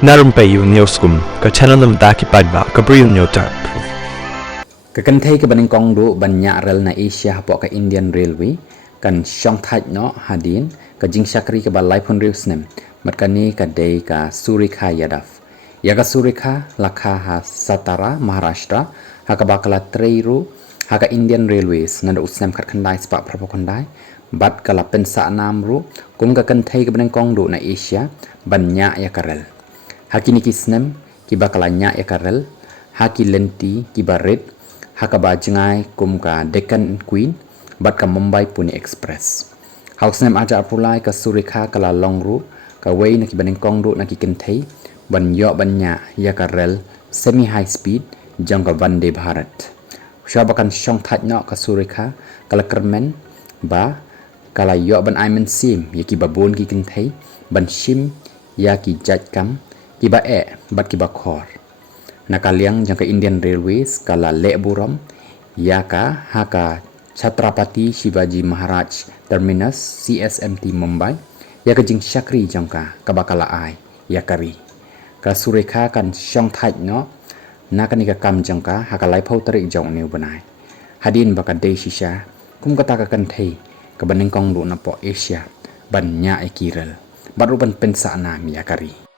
Na Rympei U ka channel nabynta ki paidbah ka Bri U Hynñiewtrep. Ka kynthei ka nyngkong du banyak rel na Asia hapok ka Indian Railway kan shong thait no hadin ka jingshakri ka balai pun riu snem mat kani ka dei ka surikha yadaf ya ka surikha lakha ha Satara Maharashtra ha ka bakala treiru ha ka Indian Railways na da usnem khat khandai spa prapo khandai bat kala pensa namru kum ka kynthei ka nyngkong du na Asia banyak ya ka rel hakini kisnem ki bakalanya ya ka rel haki lenti ki barit hakaba jengai kum ka Deccan Queen bat ka Mumbai Pune Express hausnem aja apulai ka surikha kala longru ka wei na ki nyngkong du na ki kynthei ban yo banya ya ka rel semi high speed jong ka Vande Bharat shabakan shong thait no ka surikha kala kermen ba kala yo ban aimen sim ya ki babon ki kynthei ban shim ya ki jat kam ki ba bat ki ba khor nakaliang jangka Indian Railways kala le buram ya ka haka Chhatrapati Shivaji Maharaj Terminus CSMT Mumbai ya ka jing shakri jangka kabakala ai ya kari ka surikha kan shong thait no nakani ka kam jangka haka lai phau tarik jong new banai hadin baka dei shisha kum kata ka kynthei ka nyngkong du na po Asia ban nya ekirel baru ban pensa na mi ya kari